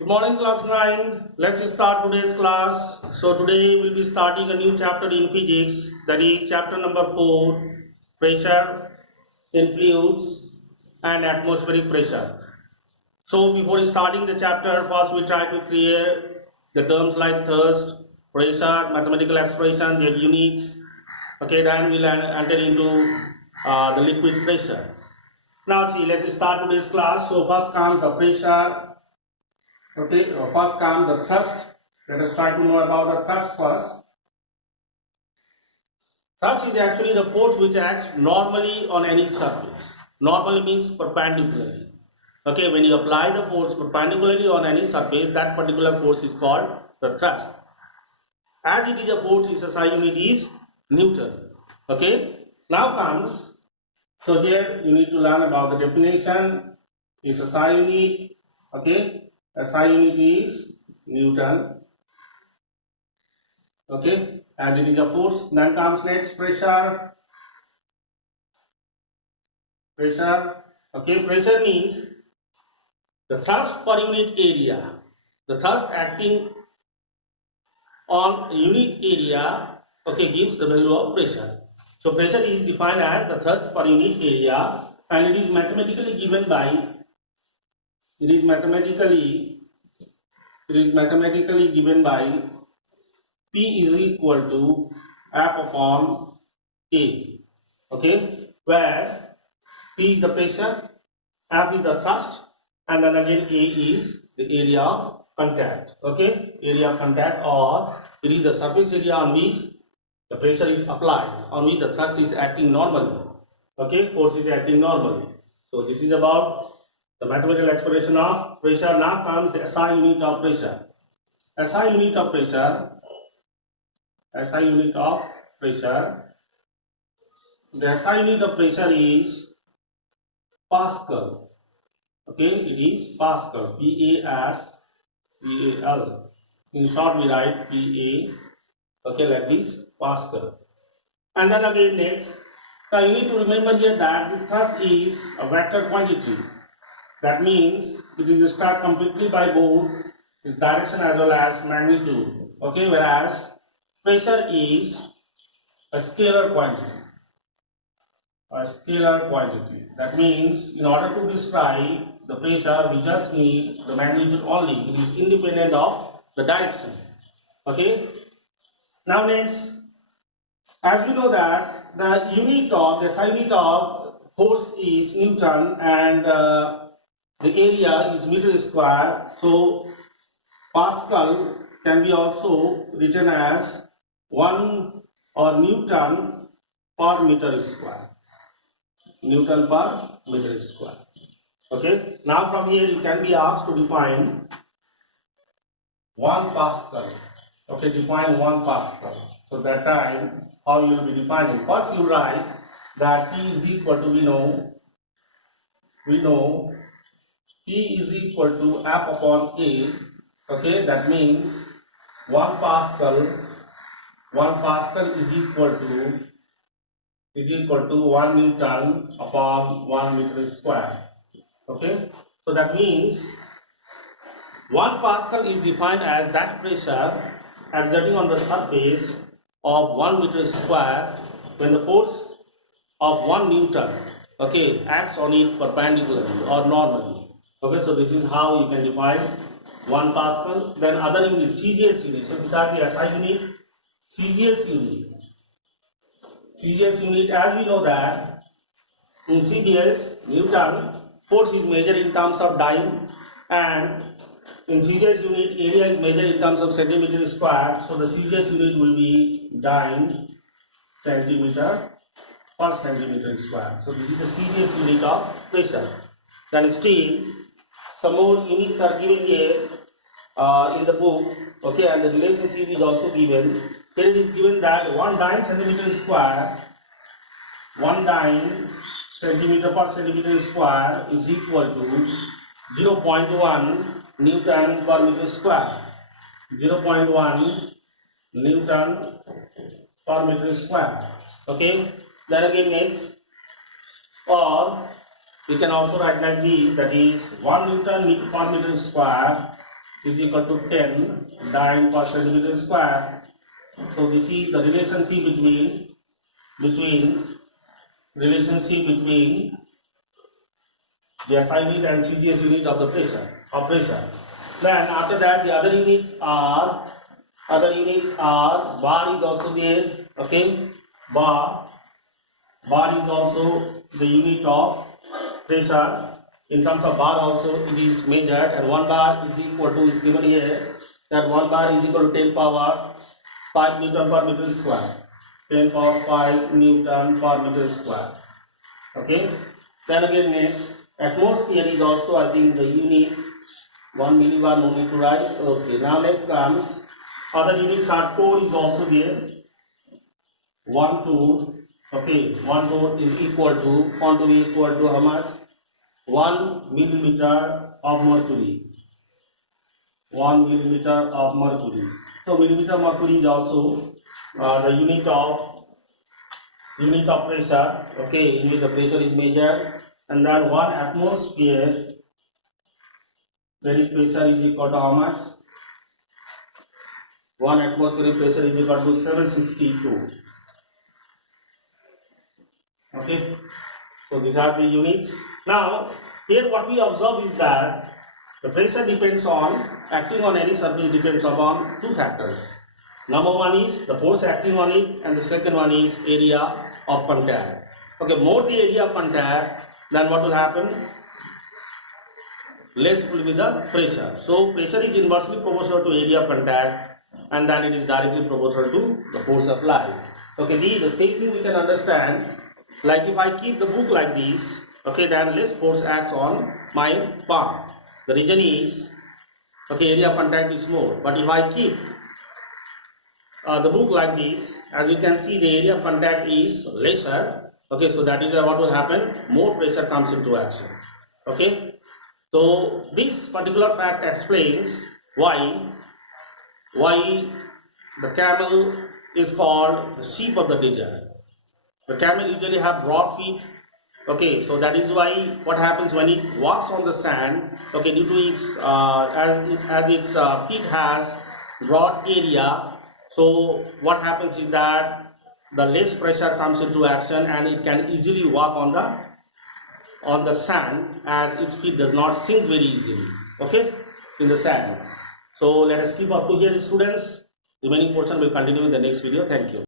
Good morning, class 9. Let's start today's class. So, today we'll be starting a new chapter in physics, that is chapter number 4, pressure in fluids and atmospheric pressure. So, before starting the chapter, first we try to clear the terms like thrust, pressure, mathematical expression, their units. Okay, then we'll enter into the liquid pressure. Now, see, let's start today's class. So, first comes the pressure. Okay, first comes the thrust. Let us try to know about the thrust first. Thrust is actually the force which acts normally on any surface. Normally means perpendicularly. Okay, when you apply the force perpendicularly on any surface, that particular force is called the thrust. As it is a force, its SI unit is Newton. Okay, now comes, so here you need to learn about the definition. Its SI unit. Okay, SI unit is Newton. Okay, as it is a force. Then comes next pressure. Pressure. Okay, pressure means the thrust per unit area. The thrust acting on unit area, okay, gives the value of pressure. So pressure is defined as the thrust per unit area, and it is mathematically given by. It is mathematically given by P is equal to F upon A. Okay, where P is the pressure, F is the thrust, and then again A is the area of contact. Okay, area of contact, or it is the surface area on which the pressure is applied, on which the thrust is acting normally. Okay, force is acting normally. So this is about the mathematical expression of pressure. Now comes the SI unit of pressure. SI unit of pressure. SI unit of pressure. The SI unit of pressure is Pascal. Okay, it is Pascal. P-A-S-C-A-L. In short, we write P-A. Okay, like this, Pascal. And then again next, now you need to remember here that the thrust is a vector quantity. That means it is described completely by both its direction as well as magnitude. Okay, whereas pressure is a scalar quantity. A scalar quantity. That means in order to describe the pressure, we just need the magnitude only. It is independent of the direction. Okay. Now next, as we know that the unit of the SI unit of force is Newton, and the area is meter square. So Pascal can be also written as 1 or Newton per meter square. Newton per meter square. Okay. Now from here you can be asked to define 1 Pascal. Okay, define 1 Pascal. So that time, how you will be defining? First you write that P is equal to, we know P is equal to F upon A. Okay, that means 1 Pascal is equal to 1 Newton upon 1 meter square. Okay, so that means 1 Pascal is defined as that pressure exerting on the surface of 1 meter square when the force of 1 Newton, okay, acts on it perpendicularly or normally. Okay, so this is how you can define 1 Pascal. Then other unit, CGS unit. So these are the SI unit, CGS unit. CGS unit, as we know that in CGS, Newton, force is measured in terms of dyne, and in CGS unit, area is measured in terms of centimeter square. So the CGS unit will be dyne centimeter per centimeter square. So this is the CGS unit of pressure. Then still, some more units are given here in the book. Okay, and the relationship is also given. Here it is given that 1 dyne centimeter square, 1 dyne centimeter per centimeter square is equal to 0.1 Newton per meter square. 0.1 Newton per meter square. Okay, then again next, or we can also write like this, that is 1 Newton per meter square is equal to 10 dyne per centimeter square. So this is the relationship between the SI unit and CGS unit of the pressure. Then after that the other units are bar is also there. Okay, bar is also the unit of pressure. In terms of bar also it is measured, and 1 bar is equal to, is given here, that 1 bar is equal to 10 power 5 Newton per meter square. 10 power 5 Newton per meter square. Okay. Then again next, atmosphere is also, I think, the unit. 1 millibar, no need to write. Okay. Now next comes other units are core is also there. 1 2. Okay. 1 2 is equal to how much? 1 millimeter of mercury. 1 millimeter of mercury. So millimeter mercury is also the unit of pressure. Okay, in which the pressure is measured, and then 1 atmosphere, pressure is equal to how much? 1 atmospheric pressure is equal to 762. Okay, so these are the units. Now here what we observe is that the pressure acting on any surface depends upon 2 factors. Number 1 is the force acting on it, and the second one is area of contact. Okay, more the area of contact, then what will happen? Less will be the pressure. So pressure is inversely proportional to area of contact, and then it is directly proportional to the force applied. Okay, the same thing we can understand. Like if I keep the book like this, okay, then less force acts on my palm. The reason is, okay, area of contact is more. But if I keep the book like this, as you can see, the area of contact is lesser. Okay, so that is what will happen. More pressure comes into action. Okay, so this particular fact explains why the camel is called the sheep of the desert. The camel usually have broad feet. Okay, so that is why what happens when it walks on the sand. Okay, due to its as its feet has broad area. So what happens is that the less pressure comes into action, and it can easily walk on the sand, as its feet does not sink very easily. Okay, in the sand. So let us keep up to here, students. The remaining portion will continue in the next video. Thank you.